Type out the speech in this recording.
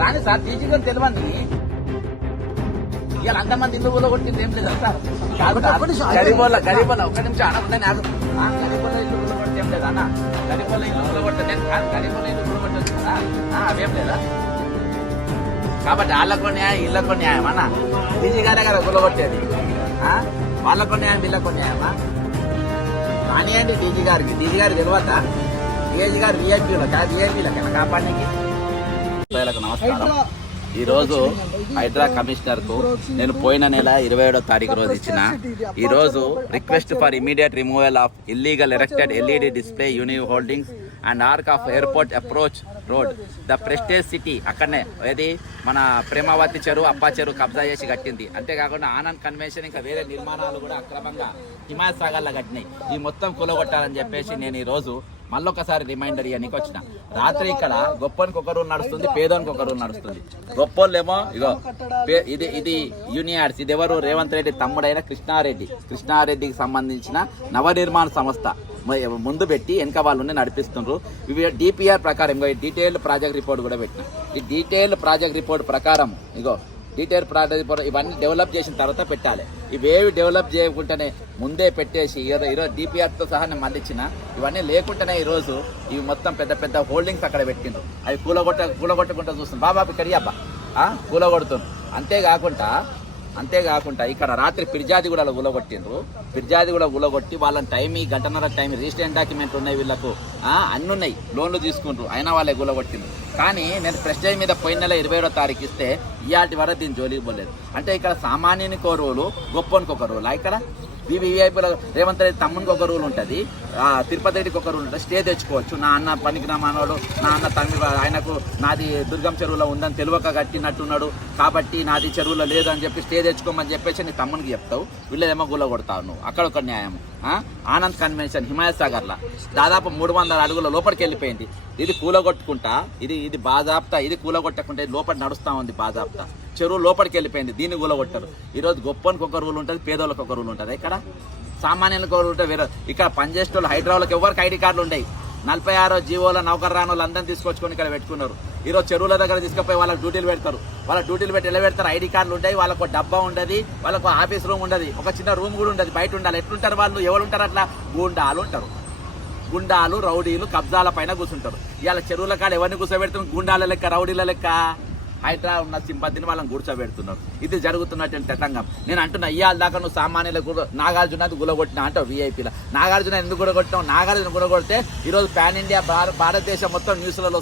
రాని sir teacher తెలియండి ఇవాళ అంతమంది ఇల్లు ఊళ్ళో కొట్టింది ఏం లేదు సార్. గరీబోళ్ళ ఒక్క నిమిషం అనకుండా గరీబోళ్ళ ఇల్లు ఊళ్ళో కొట్టి ఏం లేదా అన్న? గరీబోళ్ళ ఇల్లు ఊళ్ళో కొట్టే గరీబోళ్ళ ఇల్లు ఊళ్ళో కొట్టచ్చు కదా, అవేం లేదా? కాబట్టి వాళ్ళకు న్యాయం ఇళ్ళకు న్యాయం అన్న. డీజీ గారే కదా ఊళ్ళో కొట్టేది, వాళ్ళకు న్యాయం వీళ్ళకు న్యాయమా? కానివ్వండి డీజీ గారికి తెలియదా? డిఐజీ గారు విఐపీలకైనా కాపాడడానికి. నమస్కారం. ఈ రోజు హైడ్రా కమిషనర్ కు నేను పోయిన నెల 27వ తారీఖు రోజు ఇచ్చిన ఈ రోజు request for immediate removal of illegal erected LED display uni holdings and arc of airport approach road the prestige city. అక్కడనే ఏది మన ప్రేమావతి చెరువు అప్పా చెరువు కబ్జా చేసి కట్టింది. అంతేకాకుండా ఆనంద్ కన్వెన్షన్ ఇంకా వేరే నిర్మాణాలు కూడా అక్రమంగా హిమాయత్ సాగర్లో కట్టినాయి. ఈ మొత్తం కూలగొట్టాలని చెప్పేసి నేను ఈ రోజు మళ్ళొకసారి రిమైండర్ ఇవన్నీ వచ్చిన. రాత్రి ఇక్కడ గొప్పనికి ఒక రూల్ నడుస్తుంది, పేదోనికి ఒక రూల్ నడుస్తుంది. గొప్పోళ్ళేమో ఇగో ఇది యూనియార్స్, ఇది ఎవరు? రేవంత్ రెడ్డి తమ్ముడైన కృష్ణారెడ్డికి సంబంధించిన నవనిర్మాణ సంస్థ ముందు పెట్టి వెనక వాళ్ళు నడిపిస్తున్నారు. ఇవి డిపిఆర్ ప్రకారం డీటెయిల్డ్ ప్రాజెక్ట్ రిపోర్ట్ కూడా పెట్టిన. ఈ డీటెయిల్డ్ ప్రాజెక్ట్ రిపోర్ట్ ప్రకారం డీటెయిల్ ప్రాజెక్ట్ రిపోర్ట్ ఇవన్నీ డెవలప్ చేసిన తర్వాత పెట్టాలి. ఇవేవి డెవలప్ చేయకుండానే ముందే పెట్టేసి ఈరోజు డిపిఆర్తో సహా నేను మళ్ళీ ఇచ్చిన. ఇవన్నీ లేకుండానే ఈరోజు ఇవి మొత్తం పెద్ద పెద్ద హోల్డింగ్స్ అక్కడ పెట్టిండ్రు. అవి కూలగొట్టకుండా చూస్తుంది. బాబా ఇక్కడ కూలగొడుతుంది. అంతేకాకుండా ఇక్కడ రాత్రి ఫిర్యాదిగూడలో ఊలగొట్టిండ్రు. ఫిర్యాదిగూడ ఊలగొట్టి వాళ్ళని గంటన్నర టైం రిజిస్ట్రేషన్ డాక్యుమెంట్ ఉన్నాయి, వీళ్ళకు అన్ని ఉన్నాయి, లోన్లు తీసుకుంటారు, అయినా వాళ్ళే ఊలగొట్టిండ్రు. కానీ నేను ప్రెస్టేజ్ మీద పోయిన నెల 27వ తారీఖు ఇస్తే ఇవాటి వరకు దీన్ని జోలికి పోలేదు. అంటే ఇక్కడ సామాన్యునికి ఒక రూలు, గొప్పనికి ఒక రూల్. ఇక్కడ వివిఐపీలో రేవంత్ రెడ్డి తమ్మునికి ఒక రూల్ ఉంటుంది, తిరుపతి రెడ్డికి ఒక రూల్ ఉంటుంది. స్టే తెచ్చుకోవచ్చు. నా అన్న పనికి మనోడు, నా అన్న తమ్మి ఆయనకు నాది దుర్గం చెరువులో ఉందని తెలియక కట్టినట్టున్నాడు కాబట్టి నాది చెరువులో లేదు అని చెప్పి స్టే తెచ్చుకోమని చెప్పేసి నీ తమ్మునికి చెప్తావు, వీళ్ళేమో గుల్ల కొడతావు నువ్వు. అక్కడ ఒక న్యాయం. ఆనంద్ కన్వెన్షన్ హిమాయత్ సాగర్లో దాదాపు 300 అడుగుల లోపలికి వెళ్ళిపోయింది. ఇది కూలగొట్టుకుంటా, ఇది బాజాప్తా, ఇది కూలగొట్టకుండా లోపల నడుస్తూ ఉంది బాజాప్తా. చెరువు లోపలికి వెళ్ళిపోయింది, దీన్ని కూలగొట్టారు. ఈరోజు గొప్పనికి ఒక రూల్ ఉంటుంది, పేదోళ్ళకి ఒక రూల్ ఉంటుంది. ఇక్కడ సామాన్యులకు ఒక రూల్ ఉంటుంది. వేరే ఇక్కడ పనిచేసే వాళ్ళు హైదరాబాద్కి ఎవరికి ఐడి కార్డులు ఉన్నాయి. 46 జీవోల నౌకర్ రాని వాళ్ళు అందరినీ తీసుకొచ్చుకొని ఇక్కడ పెట్టుకున్నారు. ఈరోజు చెరువుల దగ్గర తీసుకుపోయి వాళ్ళకి డ్యూటీలు పెడతారు. వాళ్ళ డ్యూటీలు పెట్టి ఎలా పెడతారు? ఐడి కార్డులు ఉంటాయి, వాళ్ళకు డబ్బా ఉండదు, వాళ్ళకు ఆఫీస్ రూమ్ ఉండదు, ఒక చిన్న రూమ్ కూడా ఉండదు, బయట ఉండాలి. ఎట్లుంటారు వాళ్ళు? ఎవరు ఉంటారు అట్లా? గుండాలు రౌడీలు కబ్జాల పైన కూర్చుంటారు. ఇవాళ చెరువుల కాడ ఎవరిని కూర్చోబెడుతున్నారు? గుండాల లెక్క, రౌడీల లెక్క. హైడ్రా ఉన్న సింపతిని వాళ్ళని కూర్చోబెడుతున్నారు. ఇది జరుగుతున్నటువంటి తతంగం. నేను అంటున్నా, ఇవాళ దాకా నువ్వు సామాన్యులకు నాగార్జున గులగొట్టినా అంటావు. వీఐపీల నాగార్జున ఎందుకు గులగొట్టినావు? నాగార్జున గులగొడితే ఈరోజు పాన్ ఇండియా భారతదేశం మొత్తం న్యూస్లలో